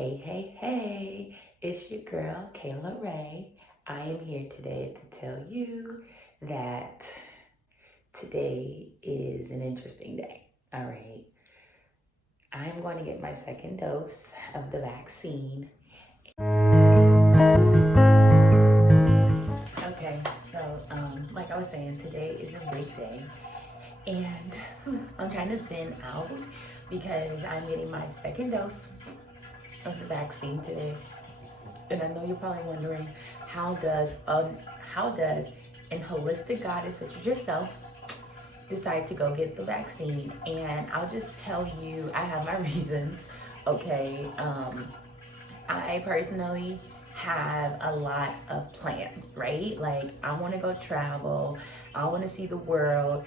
Hey, it's your girl, Kayla Ray. I am here today to tell you that today is an interesting day, all right? I'm going to get my second dose of the vaccine. Okay, so like I was saying, today is a big day. And I'm trying to zen out because I'm getting my second dose of the vaccine today. And I know you're probably wondering, how does an holistic goddess such as yourself decide to go get the vaccine? And I'll just tell you, I have my reasons, okay? I personally have a lot of plans, right? Like, I want to go travel, I want to see the world.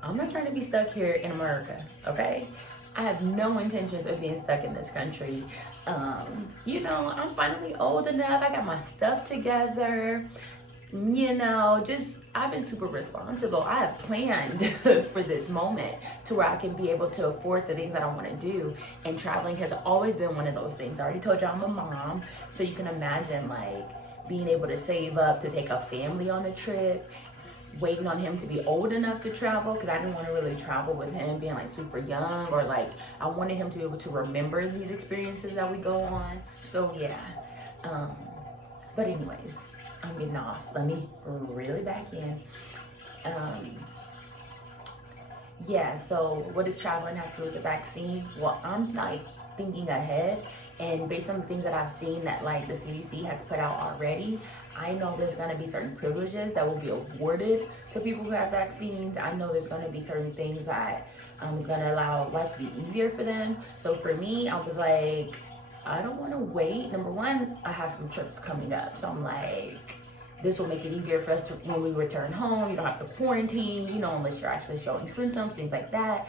I'm not trying to be stuck here in America, okay? I have no intentions of being stuck in this country. I'm finally old enough. I got my stuff together. I've been super responsible. I have planned for this moment to where I can be able to afford the things that I want to do. And traveling has always been one of those things. I already told you I'm a mom, so you can imagine like being able to save up to take a family on a trip, waiting on him to be old enough to travel, because I didn't want to really travel with him being like super young, or like I wanted him to be able to remember these experiences that we go on. So yeah, but anyways, I'm getting off. Let me really back in. So what does traveling have to do with the vaccine? Well, I'm like thinking ahead, and based on the things that I've seen that like the CDC has put out already, I know there's going to be certain privileges that will be awarded to people who have vaccines. I know there's going to be certain things that is going to allow life to be easier for them. So for me, I was like, I don't want to wait. Number one, I have some trips coming up. So I'm like, this will make it easier for us to, when we return home, you don't have to quarantine, unless you're actually showing symptoms, things like that.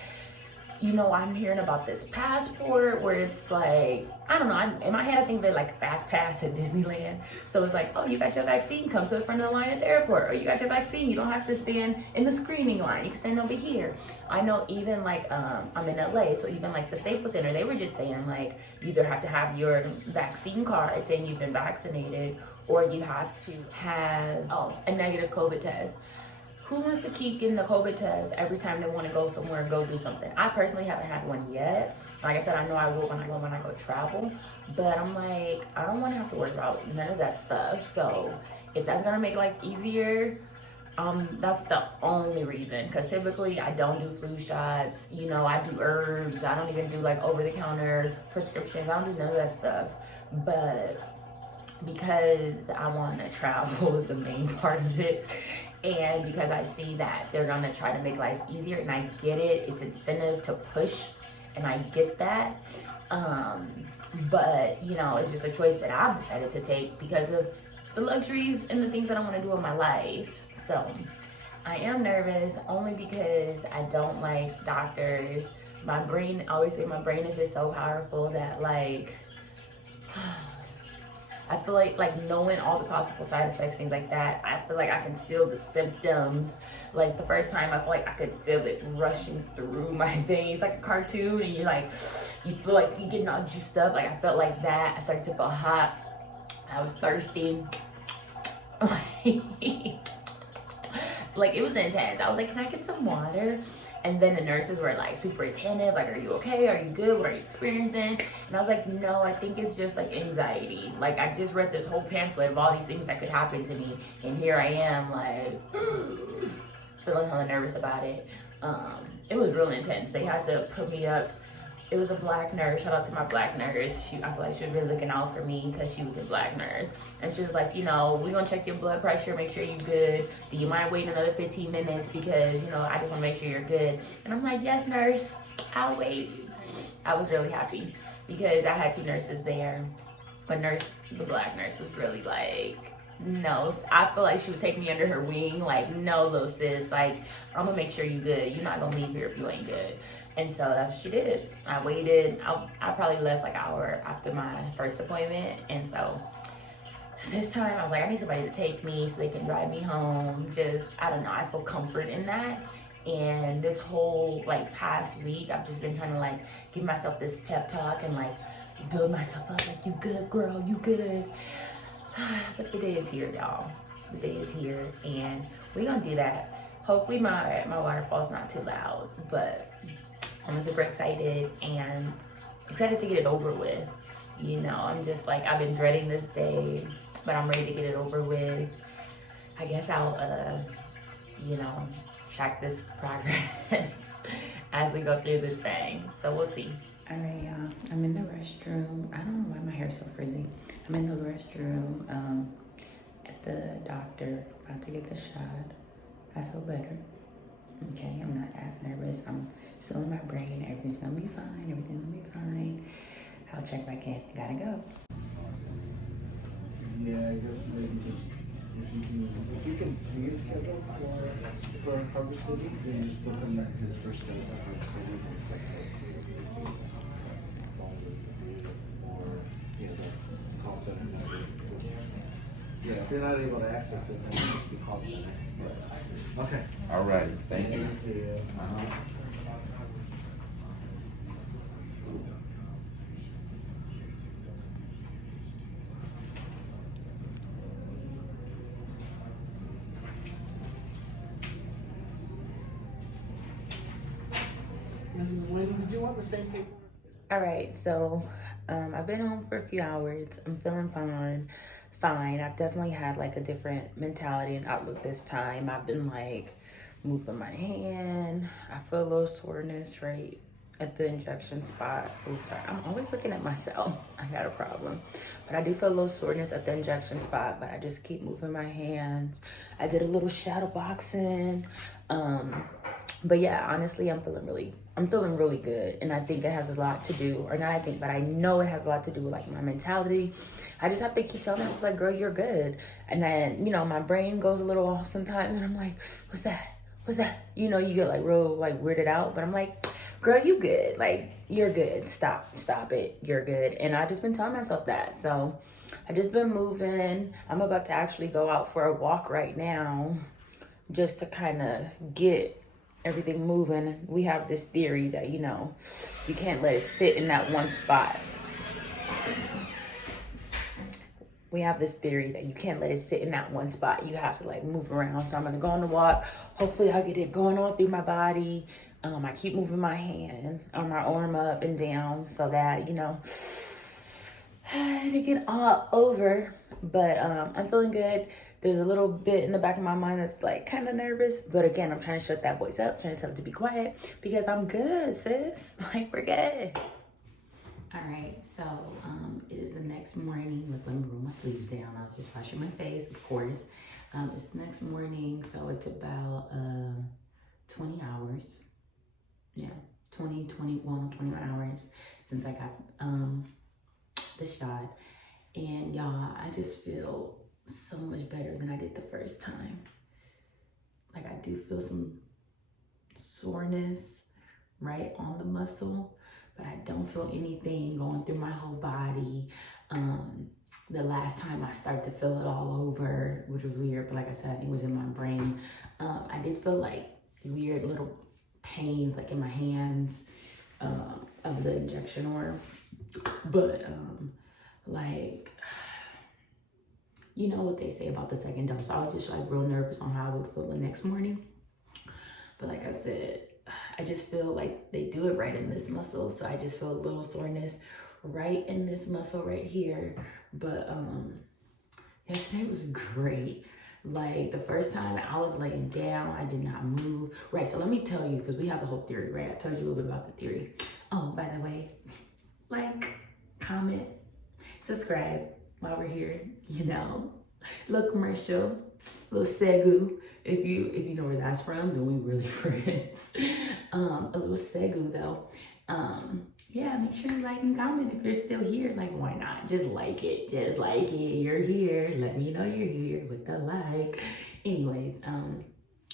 I'm hearing about this passport where it's like, I don't know, in my head I think they're like fast pass at Disneyland. So it's like, oh, you got your vaccine, come to the front of the line at the airport. Or you got your vaccine, you don't have to stand in the screening line, you can stand over here. I know even like, I'm in LA, so even like the Staples Center, they were just saying like, you either have to have your vaccine card saying you've been vaccinated, or you have to have a negative COVID test. Who wants to keep getting the COVID test every time they want to go somewhere and go do something? I personally haven't had one yet. Like I said, I know I will when I go travel. But I'm like, I don't want to have to worry about none of that stuff. So if that's going to make life easier, that's the only reason. Because typically I don't do flu shots. I do herbs. I don't even do like over-the-counter prescriptions. I don't do none of that stuff. But because I want to travel is the main part of it. And because I see that they're going to try to make life easier, and I get it, it's incentive to push, and I get that. But, it's just a choice that I've decided to take because of the luxuries and the things that I want to do in my life. So I am nervous only because I don't like doctors. My brain, I always say my brain is just so powerful that like, I feel like knowing all the possible side effects, things like that, I feel like I can feel the symptoms. Like the first time, I feel like I could feel it rushing through my veins like a cartoon, and you feel like you're getting all juiced up. Like I felt like that. I started to feel hot. I was thirsty. Like it was intense. I was like, can I get some water? And then the nurses were like super attentive, like, are you okay? Are you good? What are you experiencing? And I was like, no, I think it's just like anxiety. Like I just read this whole pamphlet of all these things that could happen to me. And here I am like, feeling hella nervous about it. It was real intense. They had to put me up. It was a black nurse. Shout out to my black nurse. I feel like she was really looking out for me because she was a black nurse. And she was like, we're going to check your blood pressure, make sure you're good. Do you mind waiting another 15 minutes? Because, I just want to make sure you're good. And I'm like, yes, nurse, I'll wait. I was really happy because I had two nurses there. But the black nurse was really like, no, I feel like she would take me under her wing. Like, no, little sis, like, I'm going to make sure you're good. You're not going to leave here if you ain't good. And so that's what she did. I waited. I probably left like an hour after my first appointment. And so this time I was like, I need somebody to take me so they can drive me home. Just, I don't know, I feel comfort in that. And this whole like past week, I've just been trying to like give myself this pep talk and like build myself up like, you good, girl, you good. But the day is here, y'all. The day is here, and we're gonna do that. Hopefully my waterfall's not too loud, but I'm super excited and excited to get it over with. You know, I'm just like, I've been dreading this day, but I'm ready to get it over with. I guess I'll, you know, track this progress as we go through this thing. So we'll see. All right, y'all. I'm in the restroom. I don't know why my hair's so frizzy. I'm in the restroom at the doctor, about to get the shot. I feel better. Okay, I'm not as nervous. I'm still in my brain. Everything's gonna be fine. Everything's gonna be fine. I'll check back in. Gotta go. Yeah, I guess maybe just if you can see a schedule for Harbor City, then just book him that his first day at Harbor City and it's like that's all we can do. Or the call center number. Yeah, if you're not able to access it, then it must be call center. But, okay. All righty. Thank you. Thank you. Mrs. Wynn, did you want the same paper? All right, so I've been home for a few hours. I'm feeling fine. I've definitely had like a different mentality and outlook this time. I've been like moving my hand. I feel a little soreness right at the injection spot. Oops, sorry. I'm always looking at myself. I got a problem. But I do feel a little soreness at the injection spot, but I just keep moving my hands. I did a little shadow boxing. But yeah, honestly, I'm feeling really good. And I think it has a lot to do, or not I think, but I know it has a lot to do with like my mentality. I just have to keep telling myself like, girl, you're good. And then, you know, my brain goes a little off sometimes and I'm like, what's that? What's that? You know, you get like real like weirded out, but I'm like, girl, you good. Like, you're good. Stop it. You're good. And I just been telling myself that. So I just been moving. I'm about to actually go out for a walk right now just to kind of get everything moving. We have this theory that, you know, you can't let it sit in that one spot. We have this theory that you can't let it sit in that one spot. You have to like move around. So I'm gonna go on the walk. Hopefully I'll get it going on through my body. I keep moving my hand or my arm up and down so that, you know, to get all over. But I'm feeling good. There's a little bit in the back of my mind that's like kind of nervous. But again, I'm trying to shut that voice up, trying to tell it to be quiet because I'm good, sis. Like, we're good. All right, so it is the next morning. Look, let me roll my sleeves down. I was just washing my face, of course. It's the next morning, so it's about 20 hours. Yeah, 21 hours since I got the shot. And y'all, I just feel so much better than I did the first time. Like, I do feel some soreness right on the muscle, but I don't feel anything going through my whole body. The last time I started to feel it all over, which was weird, but like I said, I think it was in my brain. I did feel like weird little pains like in my hands of the injection arm, but like, you know what they say about the second dose. I was just like real nervous on how I would feel the next morning. But like I said, I just feel like they do it right in this muscle. So I just feel a little soreness right in this muscle right here. But yesterday was great. Like the first time I was laying down, I did not move. Right, so let me tell you, because we have a whole theory, right? I told you a little bit about the theory. Oh, by the way, like, comment, subscribe while we're here, you know. Little commercial, little segu. If you know where that's from, then we really friends. A little segu though. Yeah, make sure you like and comment if you're still here. Like, why not? Just like it. Just like it. You're here. Let me know you're here with the like. Anyways,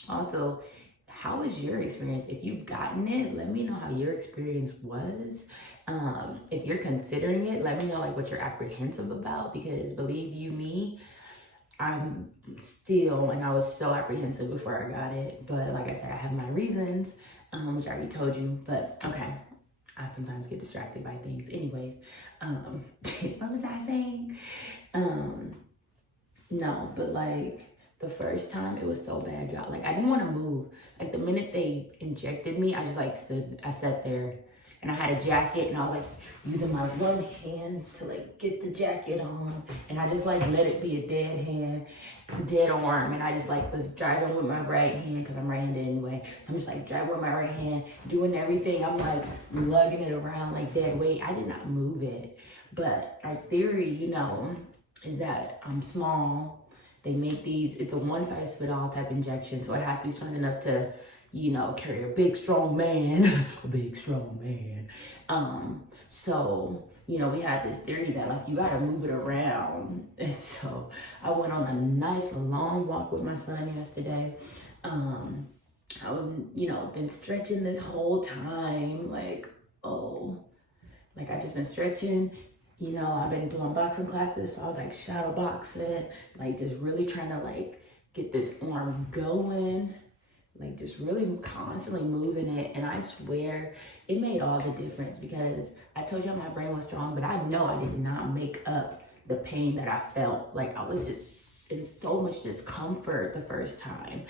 also, how was your experience? If you've gotten it, let me know how your experience was. If you're considering it, let me know like what you're apprehensive about, because believe you me, I'm still, and I was so apprehensive before I got it, but like I said, I have my reasons, which I already told you. But okay, I sometimes get distracted by things. Anyways, what was I saying? No, but like the first time it was so bad, y'all. Like I didn't want to move. Like the minute they injected me, I just like I sat there and I had a jacket and I was like using my one hand to like get the jacket on. And I just like let it be a dead hand, dead arm. And I just like was driving with my right hand because I'm right-handed anyway. So I'm just like driving with my right hand, doing everything. I'm like lugging it around like dead weight. I did not move it. But our theory, you know, is that I'm small. They make these, it's a one-size-fits-all type injection. So it has to be strong enough to, you know, carry a big, strong man, a big, strong man. So, you know, we had this theory that like, you gotta move it around. And so I went on a nice long walk with my son yesterday. I've, you know, been stretching this whole time. Like, I just been stretching. You know, I've been doing boxing classes, so I was like shadow boxing, like just really trying to like get this arm going, like just really constantly moving it. And I swear it made all the difference because I told you my brain was strong, but I know I did not make up the pain that I felt. Like I was just in so much discomfort the first time.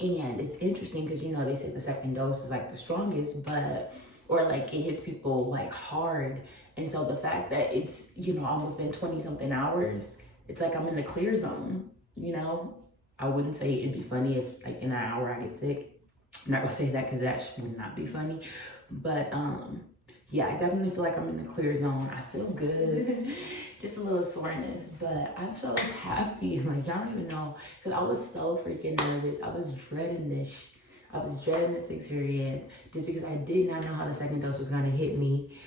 And it's interesting because, you know, they say the second dose is like the strongest, but, or like it hits people like hard. And so the fact that it's, you know, almost been 20 something hours, it's like I'm in the clear zone, you know? I wouldn't say it'd be funny if like in an hour I get sick. I'm not gonna say that because that would not be funny. But yeah, I definitely feel like I'm in the clear zone. I feel good, just a little soreness, but I'm so happy. Like y'all don't even know, because I was so freaking nervous. I was dreading this. I was dreading this experience just because I did not know how the second dose was gonna hit me.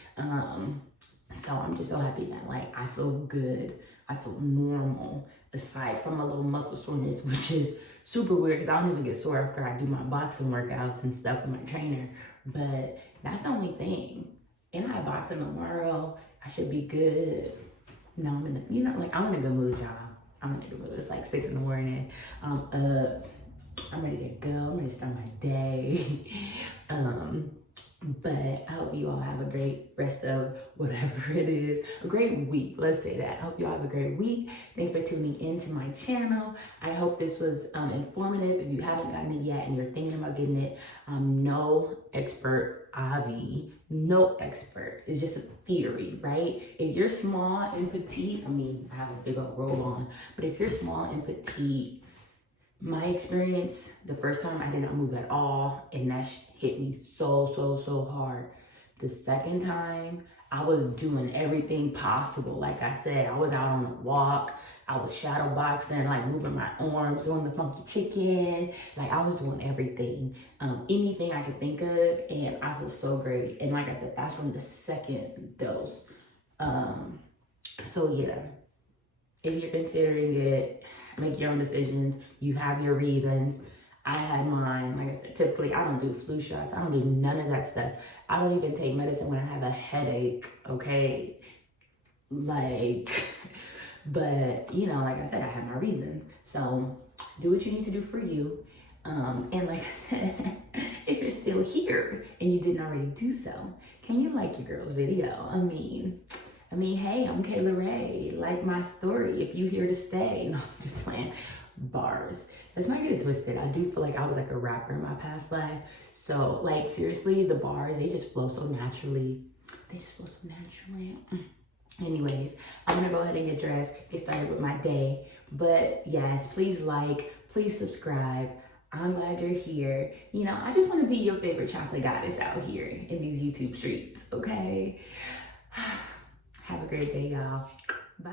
So I'm just so happy that like I feel good. I feel normal aside from a little muscle soreness, which is super weird because I don't even get sore after I do my boxing workouts and stuff with my trainer. But that's the only thing. And I have boxing tomorrow. I should be good. No, I'm in a, you know, like I'm in a good mood, y'all. I'm in a good mood. It's like 6 in the morning. I'm ready to go. I'm ready to start my day. But I hope you all have a great rest of whatever it is. A great week, let's say that. I hope you all have a great week. Thanks for tuning into my channel. I hope this was informative. If you haven't gotten it yet and you're thinking about getting it, no expert, Avi, no expert. It's just a theory, right? If you're small and petite, I mean, I have a big old robe on, but if you're small and petite, my experience, the first time I did not move at all, and that hit me so hard. The second time, I was doing everything possible. Like I said, I was out on a walk, I was shadow boxing, like moving my arms, doing the funky chicken. Like I was doing everything, anything I could think of, and I feel so great. And like I said, that's from the second dose. So yeah, if you're considering it, make your own decisions. You have your reasons. I had mine. Like I said, typically I don't do flu shots. I don't do none of that stuff. I don't even take medicine when I have a headache, okay? Like, but you know, like I said, I have my reasons. So do what you need to do for you. And like I said, if you're still here and you didn't already do so, can you like your girl's video? I mean, hey, I'm Kayla Ray. Like my story if you here to stay. No, I'm just playing. Bars. Let's not get it twisted. I do feel like I was like a rapper in my past life. So like seriously, the bars, they just flow so naturally. They just flow so naturally. Anyways, I'm gonna go ahead and get dressed, get started with my day. But yes, please like, please subscribe. I'm glad you're here. You know, I just want to be your favorite chocolate goddess out here in these YouTube streets, okay? Have a great day, y'all. Bye.